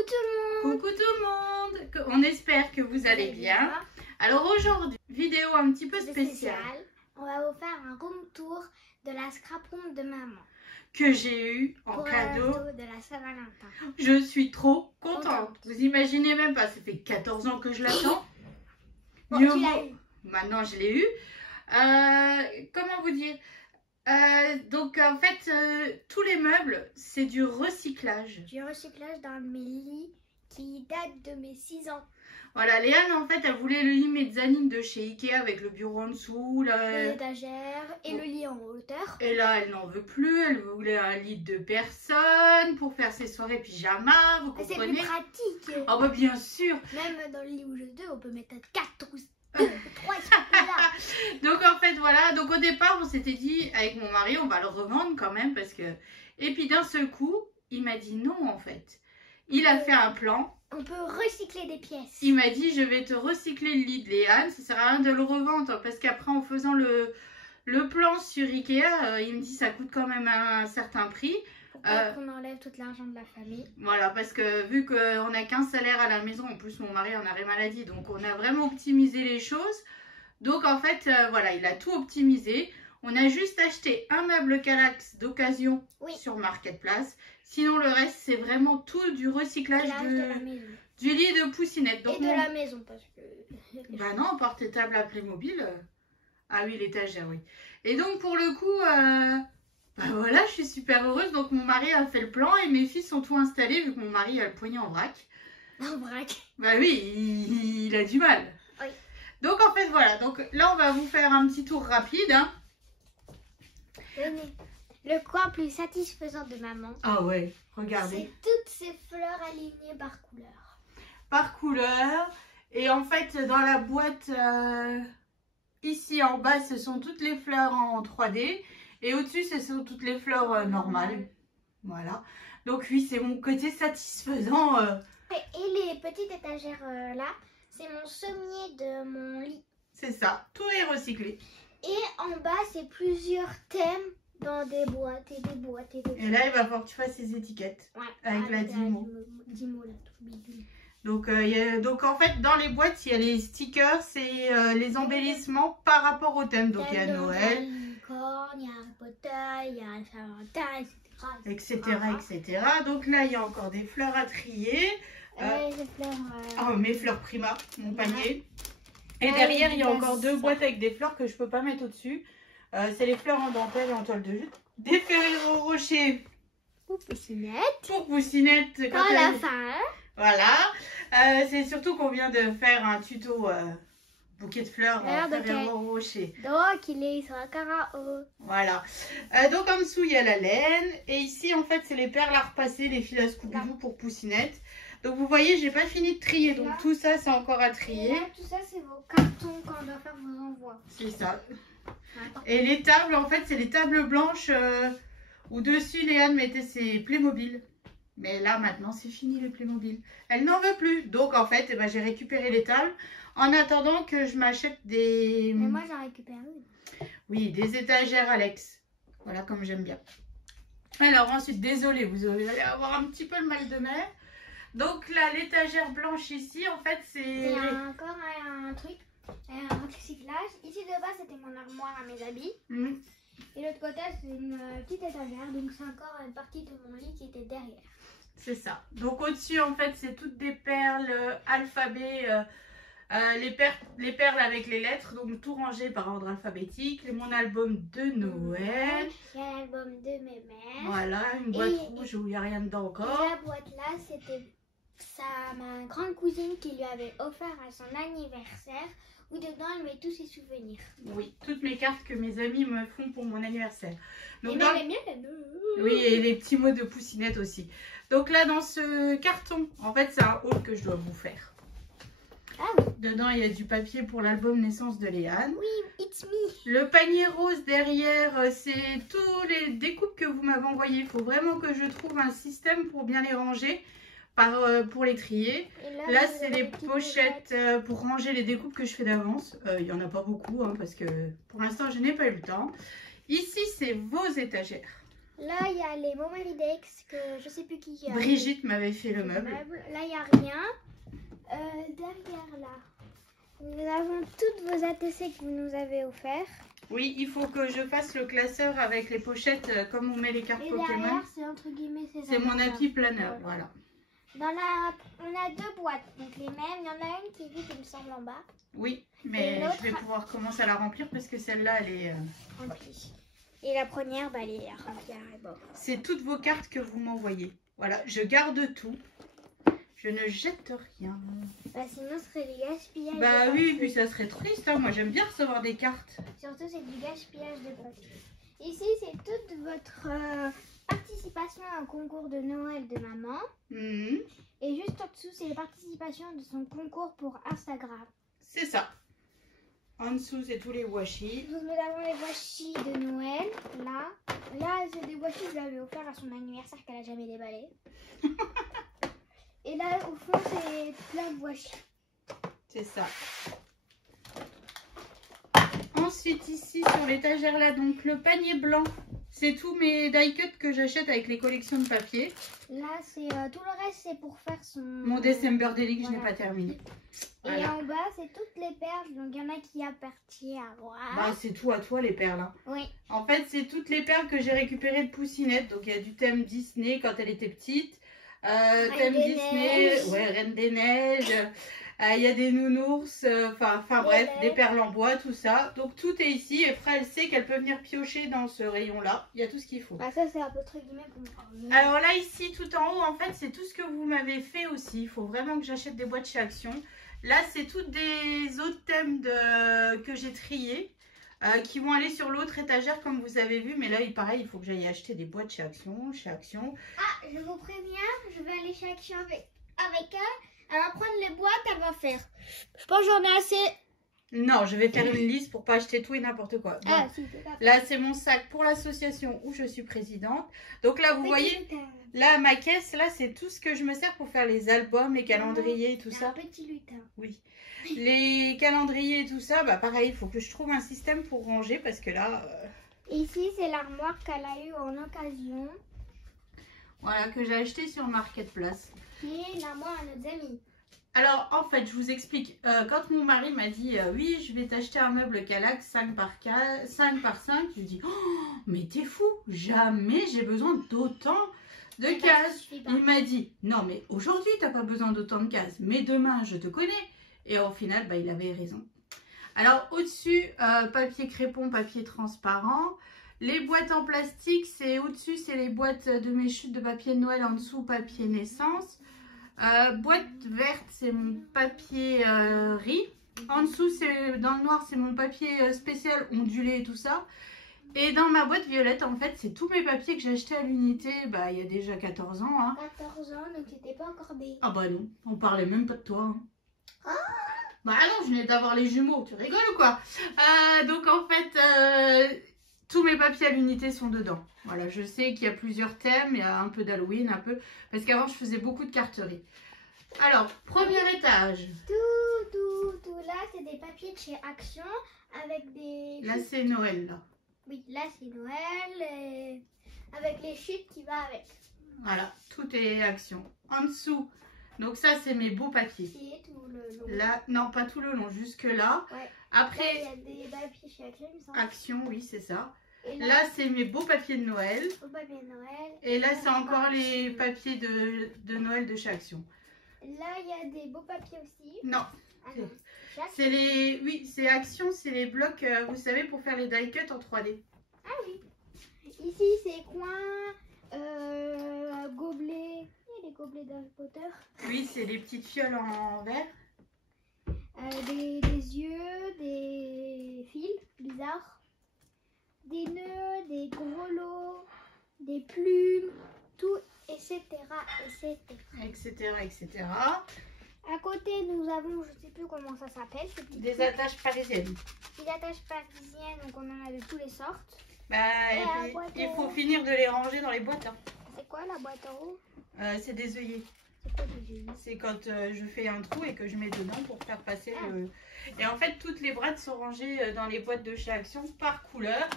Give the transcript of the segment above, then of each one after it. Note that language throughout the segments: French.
Coucou tout le monde. Coucou tout le monde. On espère que vous allez bien. Alors aujourd'hui, vidéo un petit peu spéciale. On va vous faire un room tour de la scrap room de maman. Que j'ai eu en pour cadeau de la Saint-Valentin. Je suis trop contente. Vous imaginez même pas, ça fait 14 ans que je l'attends. Bon, tu l'as eu. Maintenant je l'ai eu. Comment vous dire, donc en fait tous les meubles c'est du recyclage. Du recyclage dans mes lits qui datent de mes 6 ans. Voilà, Léane en fait elle voulait le lit mezzanine de chez Ikea avec le bureau en dessous, l'étagère et le lit en hauteur. Et là elle n'en veut plus, elle voulait un lit de personnes pour faire ses soirées pyjama, vous comprenez? C'est plus pratique. Oh bah bien sûr. Même dans le lit où je suis, on peut mettre 4 ou 2, 3 là. Donc en fait voilà, donc au départ on s'était dit avec mon mari on va le revendre quand même parce que... Et puis d'un seul coup il m'a dit non en fait. Il a fait un plan. On peut recycler des pièces. Il m'a dit je vais te recycler le lit de Léane, ça sert à rien de le revendre parce qu'après en faisant le plan sur Ikea, il me dit ça coûte quand même un certain prix. Pourquoi qu'on enlève tout l'argent de la famille? Voilà, parce que vu qu'on n'a qu'un salaire à la maison, en plus mon mari en arrêt maladie, donc on a vraiment optimisé les choses. Donc en fait, voilà, il a tout optimisé. On a juste acheté un meuble Kallax d'occasion sur Marketplace. Sinon le reste, c'est vraiment tout du recyclage du lit de Poussinette. Donc, et de la maison parce que... Bah non, porte-table à Playmobil. Ah oui, l'étagère, oui. Et donc pour le coup... Bah voilà, je suis super heureuse. Donc mon mari a fait le plan et mes filles sont tout installées vu que mon mari a le poignet en vrac. En vrac? Bah oui, il a du mal. Oui. Donc en fait voilà, donc là on va vous faire un petit tour rapide. Hein. Venez. Le coin plus satisfaisant de maman. Ah ouais, regardez. C'est toutes ces fleurs alignées par couleur. Par couleur. Et en fait dans la boîte ici en bas ce sont toutes les fleurs en 3D. Et au-dessus, ce sont toutes les fleurs normales. Voilà. Donc oui, c'est mon côté satisfaisant. Et les petites étagères là, c'est mon sommier de mon lit. C'est ça. Tout est recyclé. Et en bas, c'est plusieurs thèmes dans des boîtes et des boîtes et des boîtes. Et là, il va falloir que tu fasses ces étiquettes. Ouais, avec la Dimo. Dimo là, tout bidule. Donc en fait, dans les boîtes, il y a les stickers et les embellissements par rapport au thème. Donc il y a Noël. Il y a Harry Potter, il y a Saint-Valentin, etc. etc. Donc là, il y a encore des fleurs à trier. Des fleurs, Oh, mes fleurs Prima, mon panier. Et derrière, il y a encore deux boîtes avec des fleurs que je ne peux pas mettre au-dessus. C'est les fleurs en dentelle et en toile de jute. Des Ferrero Rocher. Pour Poussinette. Pour Poussinette. Quand la fin. Voilà. C'est surtout qu'on vient de faire un tuto... bouquet de fleurs en Ferrero Rocher. Donc il sera carao. Voilà. Donc en dessous il y a la laine. Et ici en fait c'est les perles à repasser, les fils à Scooby-Doo pour Poussinette. Donc vous voyez j'ai pas fini de trier. Donc tout ça c'est encore à trier. Et là, tout ça c'est vos cartons quand on doit faire vos envois. C'est ça. Et les tables en fait c'est les tables blanches où dessus Léane mettait ses Playmobil. Mais là maintenant c'est fini les Playmobil. Elle n'en veut plus. Donc en fait j'ai récupéré les tables. En attendant que je m'achète des... Mais moi j'en récupère une. Oui, des étagères Alex. Voilà comme j'aime bien. Alors ensuite, désolée, vous allez avoir un petit peu le mal de mer. Donc là, l'étagère blanche ici, en fait, c'est... Il y a encore un truc, un recyclage. Ici de bas, c'était mon armoire à mes habits. Et l'autre côté, c'est une petite étagère. Donc c'est encore une partie de mon lit qui était derrière. C'est ça. Donc au-dessus, en fait, c'est toutes des perles alphabet... les perles avec les lettres, donc tout rangé par ordre alphabétique. Mon album de Noël. Il y a l'album de mes mères. Voilà, une boîte rouge où il n'y a rien dedans encore. Et la boîte là, c'était ma grande cousine qui lui avait offert à son anniversaire, où dedans elle met tous ses souvenirs. Oui, toutes mes cartes que mes amis me font pour mon anniversaire. Donc, et dans... bien la... Oui, et les petits mots de Poussinette aussi. Donc là, dans ce carton, en fait, c'est un haul que je dois vous faire. Ah oui. Dedans, il y a du papier pour l'album naissance de Léane. Oui, it's me. Le panier rose derrière, c'est tous les découpes que vous m'avez envoyées. Il faut vraiment que je trouve un système pour bien les ranger, pour les trier. Là c'est les pochettes pour ranger les découpes que je fais d'avance. Il n'y en a pas beaucoup, hein, parce que pour l'instant, je n'ai pas eu le temps. Ici, c'est vos étagères. Là, il y a les Momaridex que je sais plus qui a. Brigitte m'avait fait le meuble. Là, il n'y a rien. Derrière là, nous avons toutes vos ATC que vous nous avez offerts. Oui, il faut que je fasse le classeur avec les pochettes comme on met les cartes Pokémon. Derrière, c'est entre guillemets c'est mon appli planeur, voilà. On a 2 boîtes, donc les mêmes. Il y en a une qui est vide, il me semble, en bas. Oui, mais je vais pouvoir commencer à la remplir parce que celle-là, elle est remplie. Et la première, elle est remplie. Bon. C'est toutes vos cartes que vous m'envoyez. Voilà, je garde tout. Je ne jette rien. Sinon, ce serait du gaspillage. Bah oui, puis ça serait triste. Hein. Moi, j'aime bien recevoir des cartes. Surtout, c'est du gaspillage de papier. Ici, c'est toute votre participation à un concours de Noël de maman. Et juste en dessous, c'est les participations de son concours pour Instagram. C'est ça. En dessous, c'est tous les washi. Nous avons les washi de Noël. Là, c'est des washi que je lui avais offert à son anniversaire qu'elle n'a jamais déballé. Et là, au fond, c'est plein de washi. C'est ça. Ensuite, ici, sur l'étagère là, donc le panier blanc. C'est tous mes die cuts que j'achète avec les collections de papier. Là, c'est tout le reste, c'est pour faire mon December Daily que je n'ai pas terminé. Voilà. Et en bas, c'est toutes les perles. Donc, il y en a qui appartiennent à moi. Bah, c'est tout à toi, les perles. Hein. Oui. En fait, c'est toutes les perles que j'ai récupérées de Poussinette. Donc, il y a du thème Disney quand elle était petite. Thème Disney, ouais, Reine des Neiges. Il y a des nounours, enfin bref, des perles en bois, tout ça. Donc tout est ici et Fra, elle sait qu'elle peut venir piocher dans ce rayon-là. Il y a tout ce qu'il faut. Ça, c'est un peu entre guillemets pour moi. Alors là, ici, tout en haut, en fait, c'est tout ce que vous m'avez fait aussi. Il faut vraiment que j'achète des boîtes chez Action. Là, c'est toutes des autres thèmes que j'ai triés. Qui vont aller sur l'autre étagère comme vous avez vu. Mais là, pareil, il faut que j'aille acheter des boîtes chez Action. Ah, je vous préviens, je vais aller chez Action avec elle. Elle va prendre les boîtes, elle va faire. Je pense que j'en ai assez. Non, je vais faire une liste pour pas acheter tout et n'importe quoi. Donc, si, là, c'est mon sac pour l'association où je suis présidente. Donc là, vous voyez, là, ma caisse, là, c'est tout ce que je me sers pour faire les albums, les calendriers et tout ça. Un petit lutin. Oui. Les calendriers et tout ça, bah pareil, il faut que je trouve un système pour ranger parce que là... Ici, c'est l'armoire qu'elle a eue en occasion. Voilà, que j'ai acheté sur Marketplace. Et l'armoire à nos amis. Alors, en fait, je vous explique. Quand mon mari m'a dit oui, je vais t'acheter un meuble Kallax 5 par 5, je lui ai dit oh, mais t'es fou, jamais j'ai besoin d'autant de cases. Il m'a dit non, mais aujourd'hui, t'as pas besoin d'autant de cases, mais demain, je te connais. Et au final, bah, il avait raison. Alors, au-dessus, papier crépon, papier transparent. Les boîtes en plastique, c'est au-dessus, c'est les boîtes de mes chutes de papier de Noël, en dessous, papier naissance. Boîte verte, c'est mon papier riz. En dessous, dans le noir, c'est mon papier spécial ondulé et tout ça. Et dans ma boîte violette, en fait, c'est tous mes papiers que j'ai achetés à l'unité il y a déjà 14 ans. Hein. 14 ans, donc t'étais pas encore bébé. Ah bah non, on parlait même pas de toi. Hein. Ah bah non, je venais d'avoir les jumeaux, tu rigoles ou quoi? Donc en fait, tous mes papiers à l'unité sont dedans. Voilà, je sais qu'il y a plusieurs thèmes, il y a un peu d'Halloween, un peu... Parce qu'avant, je faisais beaucoup de carterie. Alors, premier étage. Tout là, c'est des papiers de chez Action avec des... Là, c'est Noël, là. Oui, là, c'est Noël, avec les chutes qui va avec. Voilà, tout est Action. En dessous, donc ça, c'est mes beaux papiers. C'est tout le long. Là, non, pas tout le long, jusque là. Ouais. Après, il y a des papiers chez Action, il me semble. Action, oui, c'est ça. Et là c'est mes beaux papiers de Noël. Beaux papiers de Noël. Et là, c'est encore les papiers de Noël de chez Action. Là, il y a des beaux papiers aussi. Non. Ah non. C'est les... Oui, c'est Action, c'est les blocs, vous savez, pour faire les die cuts en 3D. Ah oui. Ici, c'est coins, gobelets. Il y a des gobelets d'Harry Potter. Oui, c'est les petites fioles en verre. Des yeux, des fils bizarres. Des nœuds, des gros lots, des plumes, tout, etc. Etc. À côté, nous avons, je ne sais plus comment ça s'appelle. Des attaches parisiennes. Des attaches parisiennes, donc on en a de toutes les sortes. Il faut finir de les ranger dans les boîtes. Hein. C'est quoi la boîte en haut? C'est des œillets. C'est quoi que j'ai eu? C'est quand je fais un trou et que je mets dedans pour faire passer le... Et en fait, toutes les boîtes sont rangées dans les boîtes de chez Action par couleur.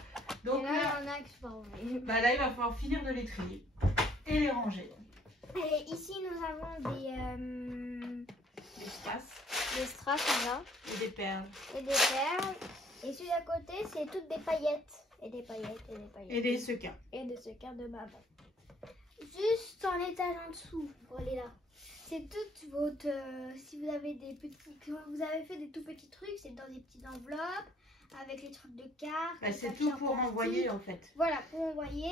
Donc et là, il y en a qui sont pas rangés. Bah là, il va falloir finir de les trier et les ranger. Et ici, nous avons Des strass. des strass, là. Et des perles. Et des perles. Et celui d'à côté, c'est toutes des paillettes. Et des paillettes, et des paillettes. Et des sequins. Et des sequins de maman. Juste en étage en dessous. Voilà là. C'est toute votre... si vous avez des petits... Vous avez fait des tout petits trucs, c'est dans des petites enveloppes. Avec les trucs de cartes. Bah, c'est tout pour envoyer en fait. Voilà, pour envoyer.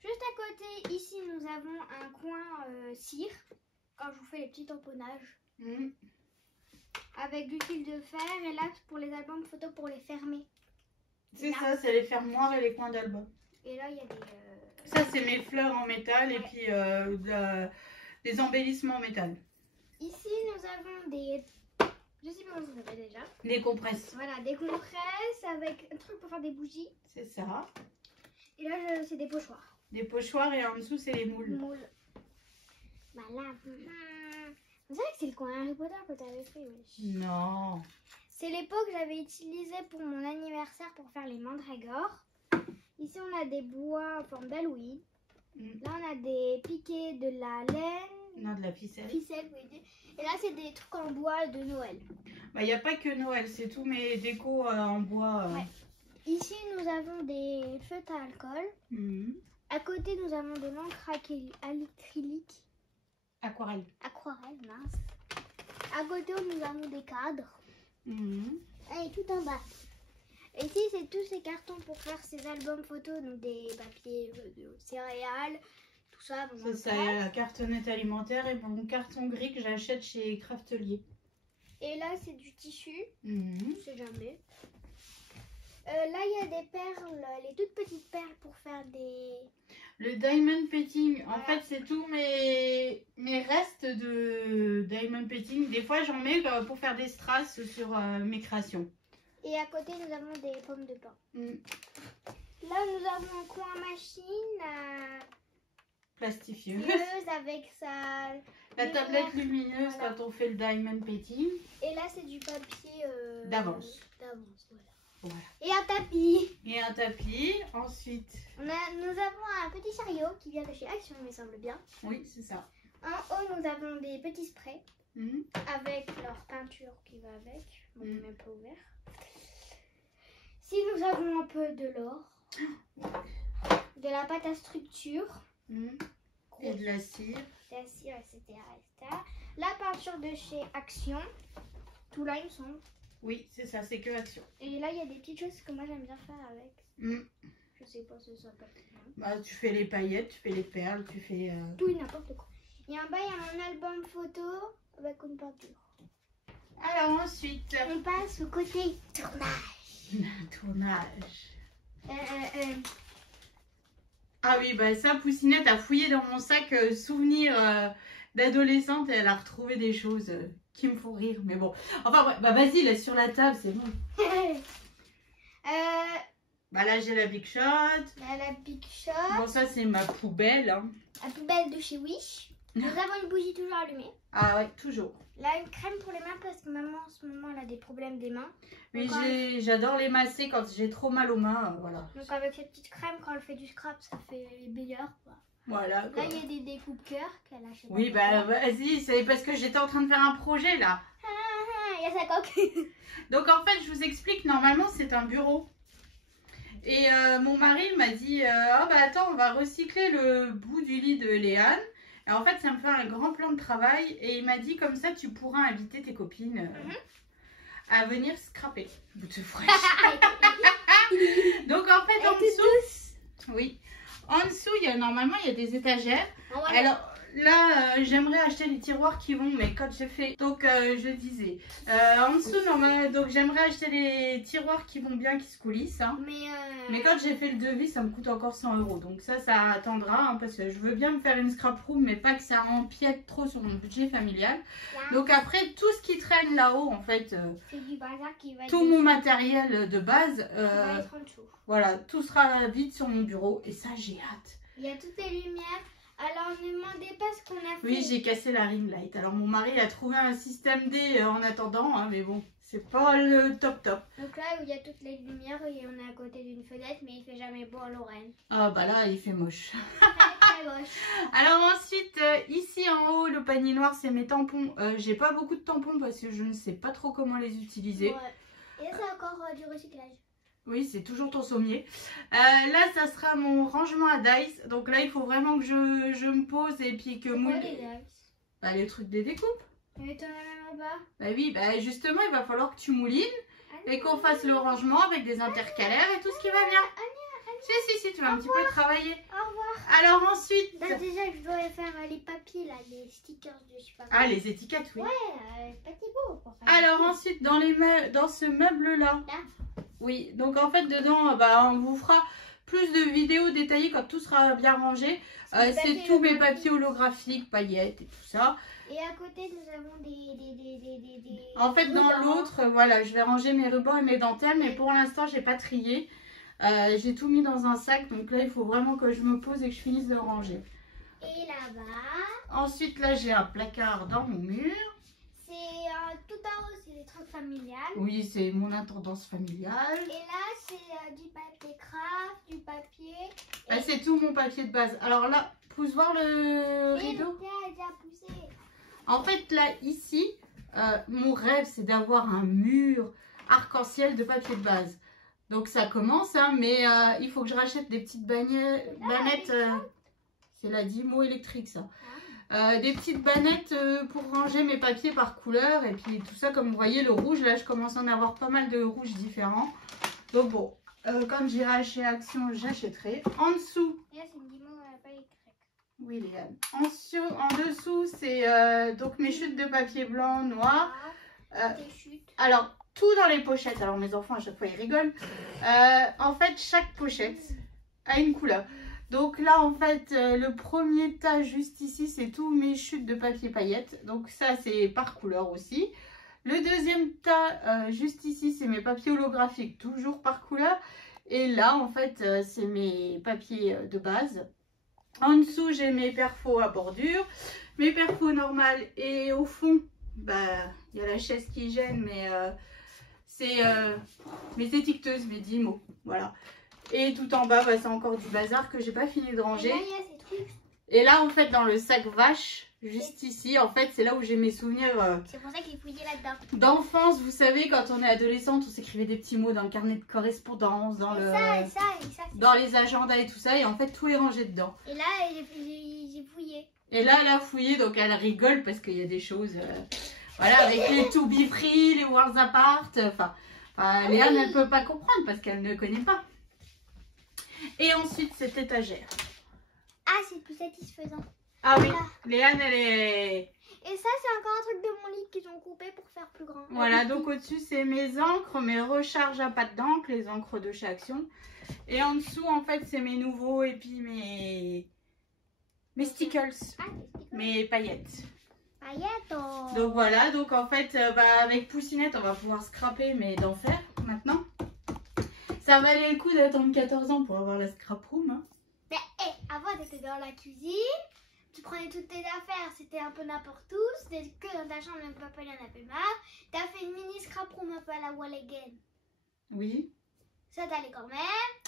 Juste à côté, ici, nous avons un coin cire. Quand je vous fais les petits tamponnages. Avec du fil de fer. Et là, pour les albums photos, pour les fermer. C'est ça, c'est les fermoirs et les coins d'album. Et là, il y a des... Ça, c'est mes fleurs en métal et puis des embellissements en métal. Ici, nous avons des... Je sais pas comment ça s'appelle déjà. Des compresses. Voilà, des compresses avec un truc pour faire des bougies. C'est ça. Et là, c'est des pochoirs. Des pochoirs et en dessous, c'est les moules. Voilà. Vous savez que c'est le coin Harry Potter que tu avais fait, oui. Non. C'est les pots que j'avais utilisés pour mon anniversaire pour faire les mandragores. Ici, on a des bois en forme d'Halloween. Là, on a des piquets de la laine. Non, de la ficelle. Ficelle, oui. Et là, c'est des trucs en bois de Noël. Bah, il n'y a pas que Noël, c'est tous mes décos en bois. Ouais. Ici, nous avons des feutres à alcool. À côté, nous avons de l'encre acrylique. Aquarelle. Aquarelle, mince. À côté, nous avons des cadres. Et tout en bas. Et ici, c'est tous ces cartons pour faire ces albums photos, donc des papiers de céréales, tout ça. C'est ça, il y a la cartonnette alimentaire et mon carton gris que j'achète chez Craftelier. Et là, c'est du tissu. Je sais jamais. Là, il y a des perles, les toutes petites perles pour faire des... Le diamond painting, en fait, c'est tous mes restes de diamond painting. Des fois, j'en mets pour faire des strass sur mes créations. Et à côté, nous avons des pommes de pain. Là, nous avons un coin machine plastifieuse avec sa... La tablette lumineuse quand on fait le diamond painting. Et là, c'est du papier... d'avance. Voilà. Et un tapis. Et un tapis. Ensuite, nous avons un petit chariot qui vient de chez Action, il me semble bien. Oui, c'est ça. En haut, nous avons des petits sprays avec leur peinture qui va avec. On n'est même pas ouvert. Si nous avons un peu de l'or, de la pâte à structure, et de la cire. etc., etc. La peinture de chez Action. Tout là, il me semble. Oui, c'est ça, c'est que Action. Et là, il y a des petites choses que moi j'aime bien faire avec. Je sais pas si ça s'appelle. Bah, tu fais les paillettes, tu fais les perles, tu fais... Tout et n'importe quoi. Et en bas, il y a un album photo avec une peinture. Alors ensuite... On passe au côté tournage. Tournage. Ah oui, bah ça, Poussinette a fouillé dans mon sac souvenirs d'adolescente et elle a retrouvé des choses qui me font rire. Mais bon, enfin, ouais, bah vas-y, laisse sur la table, c'est bon. Bah là, j'ai la Big Shot. Là, la Big Shot. Bon, ça, c'est ma poubelle. Hein. La poubelle de chez Wish. Nous avons une bougie toujours allumée. Ah ouais, toujours. Là, une crème pour les mains parce que maman, en ce moment, elle a des problèmes des mains. Oui, j'adore les masser quand j'ai trop mal aux mains, voilà. Donc avec cette petite crème, quand elle fait du scrap, ça fait meilleur, quoi. Voilà. Là, il y a des découpes-cœurs qu'elle achète. Oui, bah vas-y, c'est parce que j'étais en train de faire un projet, là. Il y a sa coque. Donc, en fait, je vous explique, normalement, c'est un bureau. Et mon mari m'a dit, ah bah attends, on va recycler le bout du lit de Léane. Et en fait, ça me fait un grand plan de travail. Et il m'a dit, comme ça, tu pourras inviter tes copines à venir scraper. Bout de fraîche. Donc, en fait, en dessous, oui, en dessous, normalement, il y a des étagères. Alors, là, j'aimerais acheter les tiroirs qui vont, mais quand j'ai fait... Donc, je disais, en dessous, normalement, donc j'aimerais acheter les tiroirs qui vont bien, qui se coulissent. Hein. Mais quand j'ai fait le devis, ça me coûte encore 100 €. Donc ça attendra, hein, parce que je veux bien me faire une scrap room, mais pas que ça empiète trop sur mon budget familial. Donc après, tout ce qui traîne là-haut, en fait, c'est du bazar qui va tout mon matériel de base, va être en dessous. voilà, tout sera vide sur mon bureau. Et ça, j'ai hâte. Il y a toutes les lumières. Alors ne demandez pas ce qu'on a fait. Oui, j'ai cassé la ring light. Alors mon mari a trouvé un système D en attendant, hein, mais bon, c'est pas le top top. Donc là où il y a toutes les lumières, et on est à côté d'une fenêtre, mais il fait jamais beau en Lorraine. Ah bah là, il fait moche. Très moche. Alors ensuite, ici en haut, le panier noir, c'est mes tampons. J'ai pas beaucoup de tampons parce que je ne sais pas trop comment les utiliser. Ouais. Et là, c'est encore du recyclage. Oui, c'est toujours ton sommier. Là, ça sera mon rangement à dice. Donc là, il faut vraiment que je me pose et puis que moule. Quoi les dice? Bah, les trucs des découpes. Mais t'en as même en bas. Bah oui, bah justement, il va falloir que tu moulines et qu'on fasse le rangement avec des intercalaires et tout ce qui va bien. Si, tu vas un petit peu travailler. Au revoir. Alors ensuite... Là, déjà, je dois faire les papiers, là, les stickers de je sais pas quoi. Ah, les étiquettes, oui. Ouais, petit beau. Alors ensuite, dans ce meuble-là... Oui, donc en fait, dedans, bah, on vous fera plus de vidéos détaillées quand tout sera bien rangé. C'est tous mes papiers holographiques, paillettes et tout ça. Et à côté, nous avons des En fait, dans l'autre, voilà, je vais ranger mes rubans et mes dentelles, mais pour l'instant, j'ai pas trié. J'ai tout mis dans un sac, donc là, il faut vraiment que je me pose et que je finisse de ranger. Et là-bas. Ensuite, là, j'ai un placard dans mon mur. C'est tout en haut, c'est les trucs familiales. Oui, c'est mon intendance familiale. Et là, c'est du papier craft, du papier. Ah, c'est tout mon papier de base. Alors là, pousse voir le rideau. En fait, là, ici, mon rêve, c'est d'avoir un mur arc-en-ciel de papier de base. Donc ça commence, hein, mais il faut que je rachète des petites bannettes. C'est la Dymo électrique, ça. Des petites bannettes pour ranger mes papiers par couleur. Et puis tout ça, comme vous voyez, le rouge, là, je commence à en avoir pas mal de rouges différents. Donc bon, quand j'irai chez Action, j'achèterai. En dessous... Oui, Léane. En dessous, c'est donc mes chutes de papier blanc, noir. Alors, tout dans les pochettes. Alors, mes enfants, à chaque fois, ils rigolent. En fait, chaque pochette a une couleur. Donc là, en fait, le premier tas juste ici, c'est tous mes chutes de papier paillettes. Donc ça, c'est par couleur aussi. Le deuxième tas, juste ici, c'est mes papiers holographiques, toujours par couleur. Et là, en fait, c'est mes papiers de base. En dessous, j'ai mes perfos à bordure, mes perfos normales. Et au fond, bah, il y a la chaise qui gêne, mais c'est mes étiqueteuses, mes Dymo. Voilà. Et tout en bas, bah, c'est encore du bazar que j'ai pas fini de ranger. Et là, en fait, dans le sac vache, juste ici, en fait, c'est là où j'ai mes souvenirs. C'est pour ça qu'il est fouillé là-dedans. D'enfance, vous savez, quand on est adolescente, on s'écrivait des petits mots dans le carnet de correspondance, dans dans les agendas et tout ça. Et en fait, tout est rangé dedans. Et là, j'ai fouillé. Et là, elle a fouillé, donc elle rigole parce qu'il y a des choses... voilà, avec les To Be Free, les Worlds Apart. Enfin, Léane, elle ne peut pas comprendre parce qu'elle ne connaît pas. Et ensuite, cette étagère. Ah, c'est plus satisfaisant. Ah oui, Léane, elle est... Et ça, c'est encore un truc de mon lit qu'ils ont coupé pour faire plus grand. Voilà, donc au-dessus, c'est mes encres, mes recharges à pâte d'encre, les encres de chez Action. Et en dessous, en fait, c'est mes nouveaux et puis mes stickers, mes paillettes. Donc voilà, donc en fait, avec Poussinette, on va pouvoir scraper, mais d'en faire maintenant. Ça valait le coup d'attendre 14 ans pour avoir la scrap room. Hein. Mais avant, tu étais dans la cuisine, tu prenais toutes tes affaires, c'était un peu n'importe où, c'était que dans ta chambre, même papa il en avait marre. Tu as fait une mini scrap room un peu à la Wall Again. Oui. Ça t'allait quand même.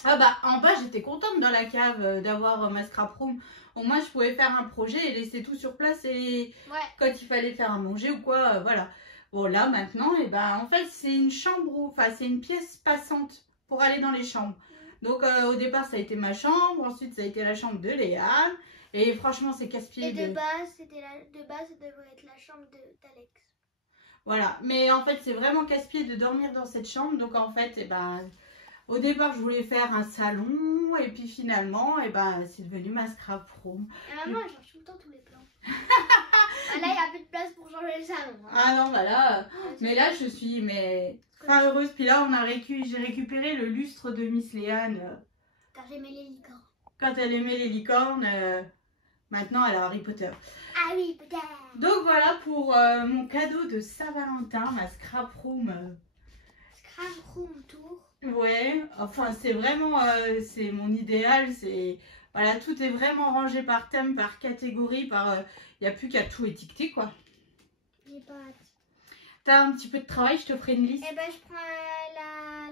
Ah bah, en bas, j'étais contente dans la cave d'avoir ma scrap room. Au moins, je pouvais faire un projet et laisser tout sur place et quand il fallait faire à manger ou quoi, voilà. Bon, là, maintenant, en fait, c'est une chambre, c'est une pièce passante pour aller dans les chambres. Donc, au départ, ça a été ma chambre. Ensuite, ça a été la chambre de Léane. Et franchement, c'est casse-pied. Et de base, ça devrait être la chambre d'Alex. Voilà. Mais en fait, c'est vraiment casse-pied de dormir dans cette chambre. Donc, en fait, au départ, je voulais faire un salon et puis finalement, c'est devenu ma scrap room. Et maman, elle change tout le temps tous les plans. Là, il n'y a plus de place pour changer le salon. Hein. Ah non, là, mais là, je suis très heureuse. Puis là, j'ai récupéré le lustre de Miss Léane. Quand j'aimais les licornes. Quand elle aimait les licornes, maintenant, elle a Harry Potter. Harry Potter. Donc voilà pour mon cadeau de Saint-Valentin, ma scrap room. Scrap room tour. Ouais, enfin c'est vraiment, c'est mon idéal, c'est Voilà, tout est vraiment rangé par thème, par catégorie, par... Il n'y a plus qu'à tout étiqueter, quoi. J'ai pas hâte. T'as un petit peu de travail, je te ferai une liste. Eh ben, je prends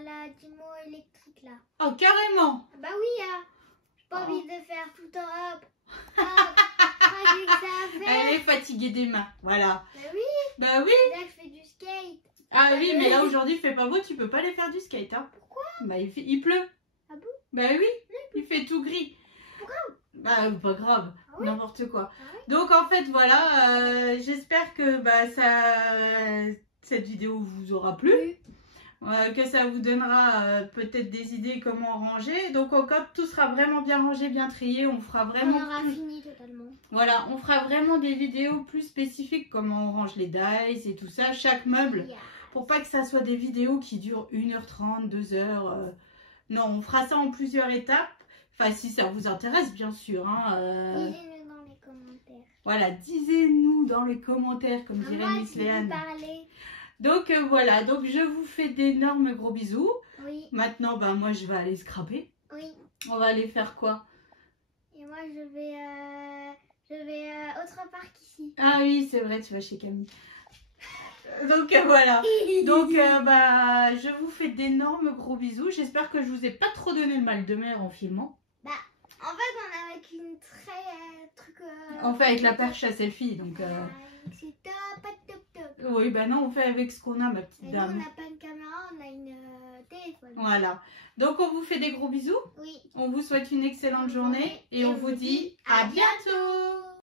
la Dimo électrique, là. Oh, carrément. Bah oui, hein. J'ai pas envie de faire tout Europe. Moi, j'ai que ça à faire. Elle est fatiguée des mains, voilà. Bah oui. Bah oui. Là, je fais du skate. Ah oui, mais là, aujourd'hui, il fait pas beau, tu peux pas aller faire du skate, hein. Pourquoi? Bah, il pleut. Ah bon? Bah oui, il fait tout gris. Pourquoi? Bah, pas grave, Ah oui? n'importe quoi. Ah oui? Donc, en fait, voilà, j'espère que bah, cette vidéo vous aura plu. Oui. Que ça vous donnera peut-être des idées comment ranger. Donc, en COP, tout sera vraiment bien rangé, bien trié. On fera vraiment... On aura fini totalement. Voilà, on fera vraiment des vidéos plus spécifiques, comment on range les dies et tout ça, chaque meuble. Yeah. Pour pas que ça soit des vidéos qui durent 1h30, 2h. Non, on fera ça en plusieurs étapes. Enfin, si ça vous intéresse, bien sûr. Hein, Dites-nous dans les commentaires. Voilà, disez-nous dans les commentaires, comme dirait Moi, Miss si vous Léane. parlez. Donc, voilà. Donc, je vous fais d'énormes gros bisous. Oui. Maintenant, ben, moi, je vais aller scraper. Oui. On va aller faire quoi? Et moi, je vais autre part qu'ici. Ah oui, c'est vrai, tu vas chez Camille. Donc voilà, donc bah, je vous fais d'énormes gros bisous. J'espère que je vous ai pas trop donné le mal de mer en filmant. Bah, en fait, on est avec une très truc. On fait avec la perche à selfie, donc. C'est top, top, top. Oui, bah non, on fait avec ce qu'on a, ma petite Et nous, dame. on n'a pas une caméra, on a une téléphone. Voilà. Donc on vous fait des gros bisous. Oui. On vous souhaite une excellente journée et on vous dit à bientôt.